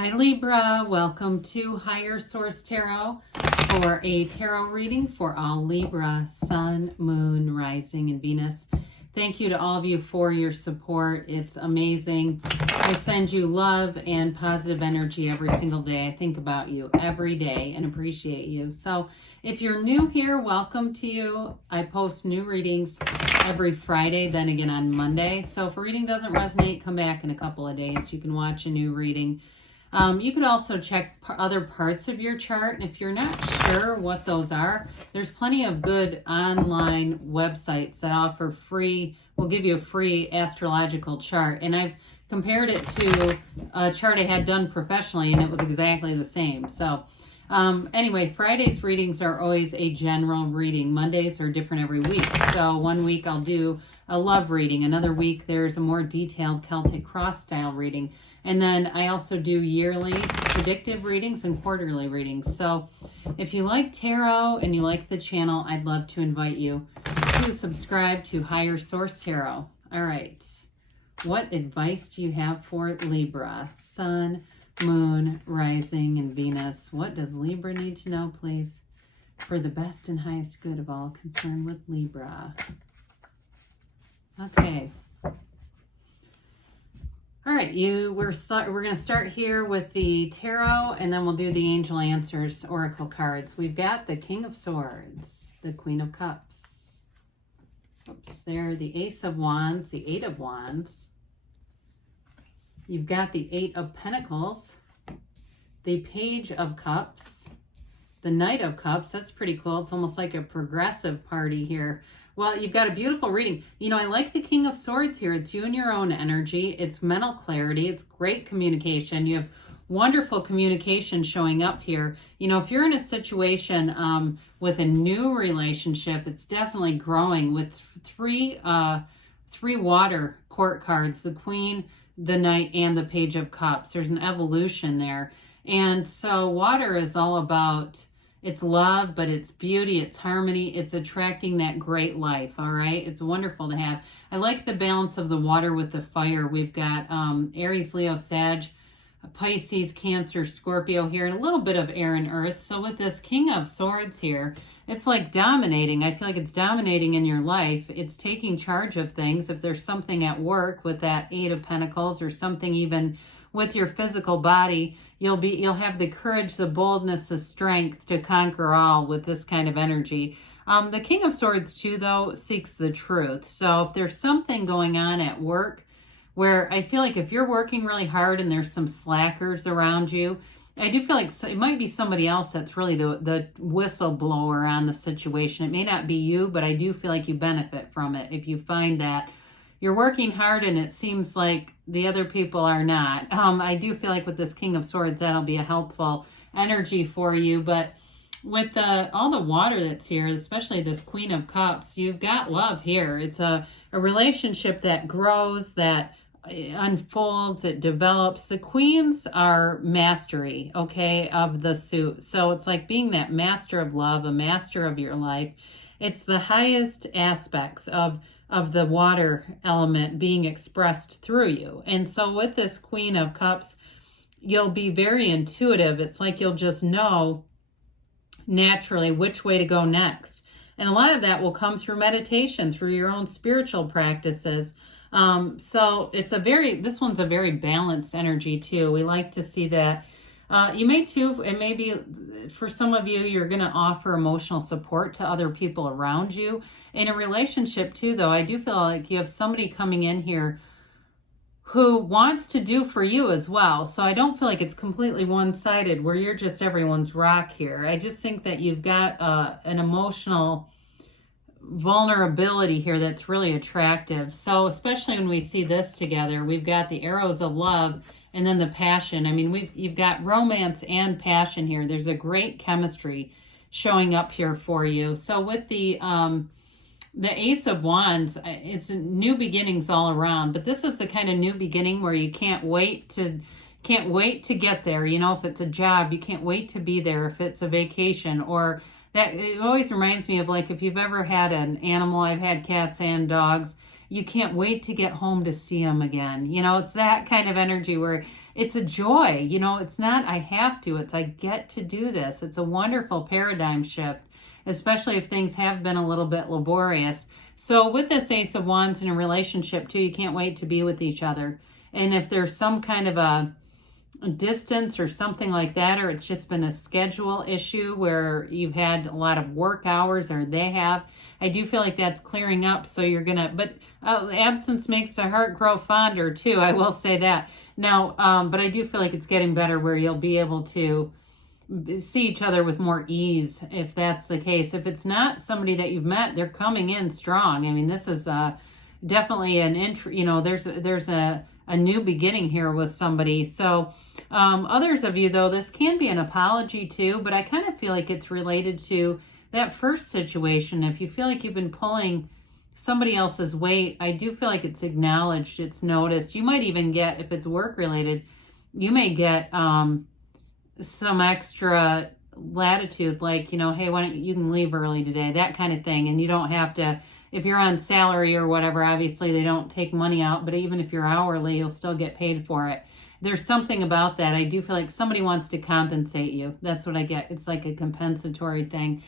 Hi Libra, welcome to Higher Source Tarot for a tarot reading for all Libra, Sun, Moon, Rising, and Venus. Thank you to all of you for your support. It's amazing. I send you love and positive energy every single day. I think about you every day and appreciate you. So if you're new here, welcome to you. I post new readings every Friday, then again on Monday. So if a reading doesn't resonate, come back in a couple of days. You can watch a new reading. You could also check other parts of your chart. And if you're not sure what those are, there's plenty of good online websites that offer free, will give you a free astrological chart. And I've compared it to a chart I had done professionally, and it was exactly the same. So anyway, Friday's readings are always a general reading. Mondays are different every week. So one week I'll do a love reading. Another week there's a more detailed Celtic cross style reading. And then I also do yearly predictive readings and quarterly readings. So if you like tarot and you like the channel, I'd love to invite you to subscribe to Higher Source Tarot. All right. What advice do you have for Libra? Sun, Moon, Rising, and Venus. What does Libra need to know, please, for the best and highest good of all concerned with Libra? Okay. All right, we're going to start here with the tarot, and then we'll do the angel answers oracle cards. We've got the King of Swords, the Queen of Cups. Oops, there, the Ace of Wands, the Eight of Wands. You've got the Eight of Pentacles, the Page of Cups, the Knight of Cups. That's pretty cool. It's almost like a progressive party here. Well, you've got a beautiful reading. You know, I like the King of Swords here. It's you and your own energy. It's mental clarity. It's great communication. You have wonderful communication showing up here. You know, if you're in a situation with a new relationship, it's definitely growing with three water court cards, the Queen, the Knight, and the Page of Cups. There's an evolution there. And so water is all about, it's love, but it's beauty, it's harmony, it's attracting that great life, all right? It's wonderful to have. I like the balance of the water with the fire. We've got Aries, Leo, Sag, Pisces, Cancer, Scorpio here, and a little bit of air and earth. So with this King of Swords here, it's like dominating. I feel like it's dominating in your life. It's taking charge of things. If there's something at work with that Eight of Pentacles, or something even with your physical body, you'll have the courage, the boldness, the strength to conquer all with this kind of energy. The King of Swords too, though, seeks the truth. So if there's something going on at work where I feel like if you're working really hard and there's some slackers around you, I do feel like it might be somebody else that's really the whistleblower on the situation. It may not be you, but I do feel like you benefit from it if you find that you're working hard and it seems like the other people are not. I do feel like with this King of Swords, that'll be a helpful energy for you. But with all the water that's here, especially this Queen of Cups, you've got love here. It's a relationship that grows, that unfolds, it develops. The queens are mastery, okay, of the suit. So it's like being that master of love, a master of your life. It's the highest aspects of the water element being expressed through you. And so with this Queen of Cups, you'll be very intuitive. It's like you'll just know naturally which way to go next. And a lot of that will come through meditation, through your own spiritual practices. So this one's a very balanced energy too. We like to see that. You may too, it may be for some of you, you're going to offer emotional support to other people around you. In a relationship too, though, I do feel like you have somebody coming in here who wants to do for you as well. So I don't feel like it's completely one-sided where you're just everyone's rock here. I just think that you've got an emotional vulnerability here that's really attractive. So especially when we see this together, we've got the arrows of love and then the passion. I mean, you've got romance and passion here. There's a great chemistry showing up here for you. So with the Ace of Wands, it's new beginnings all around, but this is the kind of new beginning where you can't wait to get there. You know, if it's a job, you can't wait to be there. If it's a vacation, or that, it always reminds me of like if you've ever had an animal. I've had cats and dogs, you can't wait to get home to see them again. You know, it's that kind of energy where it's a joy. You know, it's not I have to, it's I get to do this. It's a wonderful paradigm shift, especially if things have been a little bit laborious. So with this Ace of Wands in a relationship too, you can't wait to be with each other. And if there's some kind of a distance or something like that, or it's just been a schedule issue where you've had a lot of work hours, or they have, I do feel like that's clearing up. So you're gonna, but absence makes the heart grow fonder too, I will say that. Now, but I do feel like it's getting better where you'll be able to see each other with more ease, if that's the case. If it's not somebody that you've met, they're coming in strong. I mean, this is definitely an intro, you know, there's a new beginning here with somebody. So others of you, though, this can be an apology too, but I kind of feel like it's related to that first situation. If you feel like you've been pulling somebody else's weight, I do feel like it's acknowledged, it's noticed. You might even get, if it's work related, you may get some extra latitude, like, you know, hey, why don't you can leave early today, that kind of thing. And you don't have to, if you're on salary or whatever, obviously they don't take money out, but even if you're hourly, you'll still get paid for it. There's something about that. I do feel like somebody wants to compensate you. That's what I get. It's like a compensatory thing.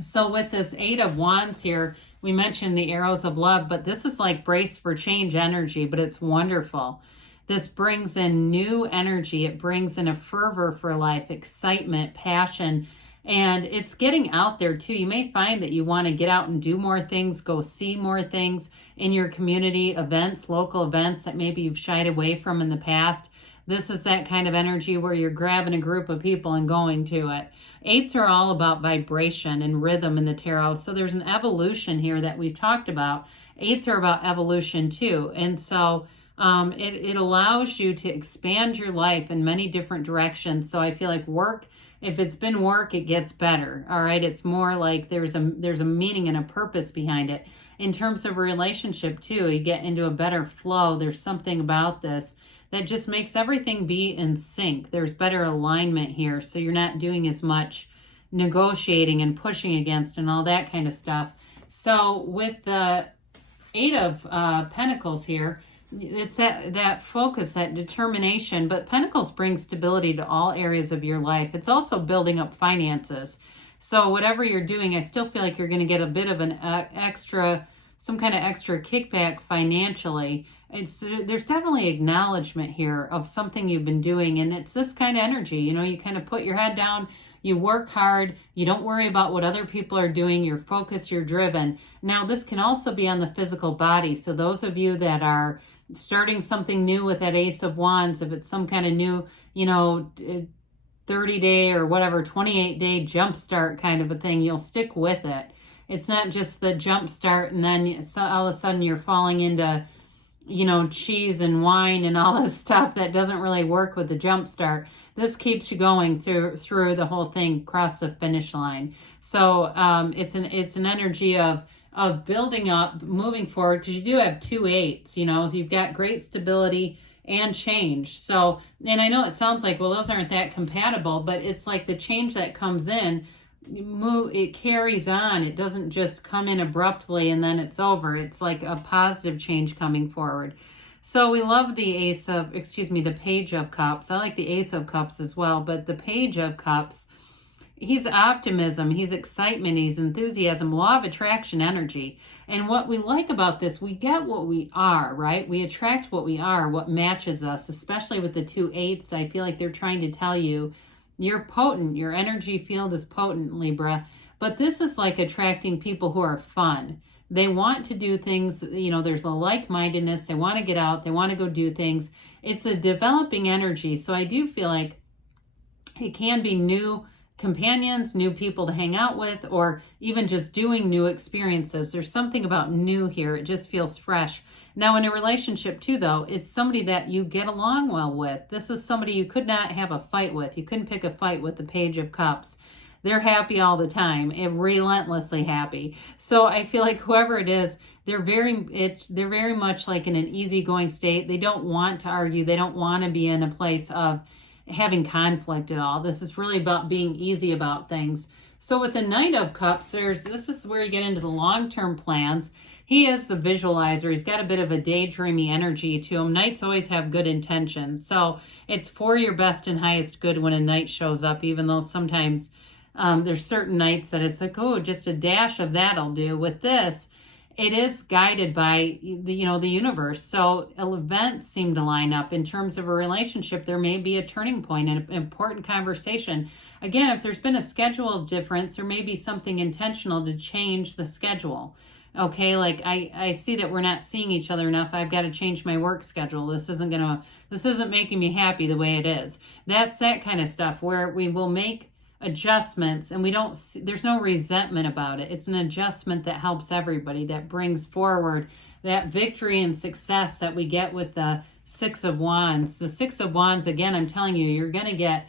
So with this Eight of Wands here, we mentioned the arrows of love, but this is like brace for change energy, but it's wonderful. This brings in new energy. It brings in a fervor for life, excitement, passion, and it's getting out there too. You may find that you want to get out and do more things, go see more things in your community events, local events that maybe you've shied away from in the past. This is that kind of energy where you're grabbing a group of people and going to it. Eights are all about vibration and rhythm in the tarot. So there's an evolution here that we've talked about. Eights are about evolution too. And so it allows you to expand your life in many different directions. So I feel like work, if it's been work, it gets better. All right. It's more like there's a meaning and a purpose behind it. In terms of a relationship too, you get into a better flow. There's something about this that just makes everything be in sync. There's better alignment here. So you're not doing as much negotiating and pushing against and all that kind of stuff. So with the Eight of Pentacles here, it's that focus, that determination, but Pentacles brings stability to all areas of your life. It's also building up finances. So whatever you're doing, I still feel like you're going to get a bit of an some kind of extra kickback financially. There's definitely acknowledgement here of something you've been doing, and it's this kind of energy. You know, you kind of put your head down, you work hard, you don't worry about what other people are doing, you're focused, you're driven. Now, this can also be on the physical body. So those of you that are starting something new with that Ace of Wands, if it's some kind of new, you know, 30-day or whatever, 28-day jump start kind of a thing, you'll stick with it. It's not just the jump start and then all of a sudden you're falling into, you know, cheese and wine and all this stuff that doesn't really work with the jump start. This keeps you going through the whole thing, across the finish line. So it's an energy of building up, moving forward, because you do have 2 8s, you know, so you've got great stability and change. So, and I know it sounds like, well, those aren't that compatible, but it's like the change that comes in, it carries on. It doesn't just come in abruptly and then it's over. It's like a positive change coming forward. So we love the the Page of Cups. I like the Ace of Cups as well, but the Page of Cups, he's optimism, he's excitement, he's enthusiasm, law of attraction energy. And what we like about this, we get what we are, right? We attract what we are, what matches us, especially with the 2 8s. I feel like they're trying to tell you, you're potent, your energy field is potent, Libra. But this is like attracting people who are fun. They want to do things, you know, there's a like-mindedness. They want to get out. They want to go do things. It's a developing energy. So I do feel like it can be new companions, new people to hang out with, or even just doing new experiences. There's something about new here. It just feels fresh. Now, in a relationship too, though, it's somebody that you get along well with. This is somebody you could not have a fight with. You couldn't pick a fight with the Page of Cups. They're happy all the time and relentlessly happy. So I feel like whoever it is, they're very much like in an easygoing state. They don't want to argue. They don't want to be in a place of having conflict at all. This is really about being easy about things. So with the Knight of Cups, this is where you get into the long-term plans. he is the visualizer. He's got a bit of a daydreamy energy to him. Knights always have good intentions. So it's for your best and highest good when a knight shows up, even though sometimes there's certain knights that it's like, oh, just a dash of that'll do. With this, it is guided by the universe. So events seem to line up. In terms of a relationship, there may be a turning point, an important conversation. Again, if there's been a schedule difference, there may be something intentional to change the schedule. Okay, like I see that we're not seeing each other enough. I've got to change my work schedule. This isn't making me happy the way it is. That's that kind of stuff where we will make adjustments and there's no resentment about it. It's an adjustment that helps everybody, that brings forward that victory and success that we get with the Six of Wands. The Six of Wands, again, I'm telling you, you're going to get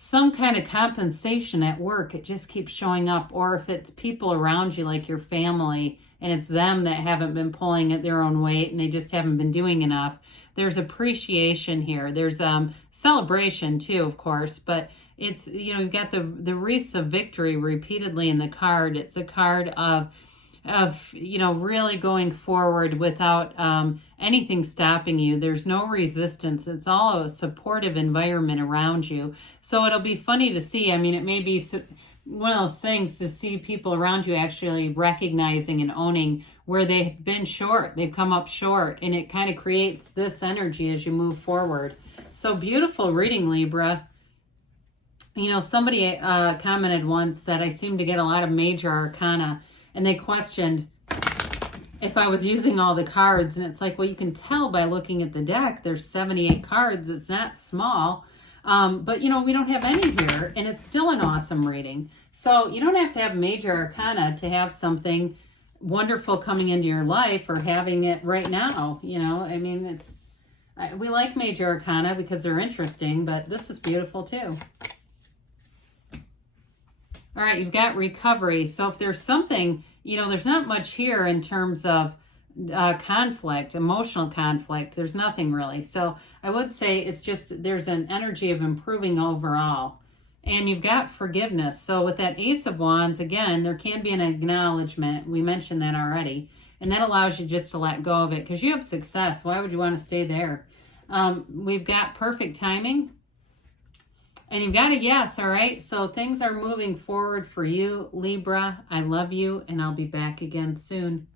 some kind of compensation at work. It just keeps showing up. Or if it's people around you, like your family, and it's them that haven't been pulling at their own weight and they just haven't been doing enough, there's appreciation here. There's celebration too, of course, but it's, you've got the wreaths of victory repeatedly in the card. It's a card of really going forward without anything stopping you. There's no resistance. It's all a supportive environment around you. So it'll be funny to see. I mean, it may be one of those things to see people around you actually recognizing and owning where they've been short. They've come up short, and it kind of creates this energy as you move forward. So beautiful reading, Libra. Somebody commented once that I seem to get a lot of major arcana, and they questioned if I was using all the cards. And it's like, well, you can tell by looking at the deck, there's 78 cards. It's not small. But, we don't have any here, and it's still an awesome reading. So you don't have to have major arcana to have something wonderful coming into your life or having it right now. I mean, we like major arcana because they're interesting, but this is beautiful too. All right, you've got recovery. So if there's something, there's not much here in terms of conflict, emotional conflict. There's nothing really. So I would say it's just there's an energy of improving overall. And you've got forgiveness. So with that Ace of Wands, again, there can be an acknowledgement. We mentioned that already. And that allows you just to let go of it because you have success. Why would you want to stay there? We've got perfect timing. And you've got a yes, all right? So things are moving forward for you, Libra. I love you, and I'll be back again soon.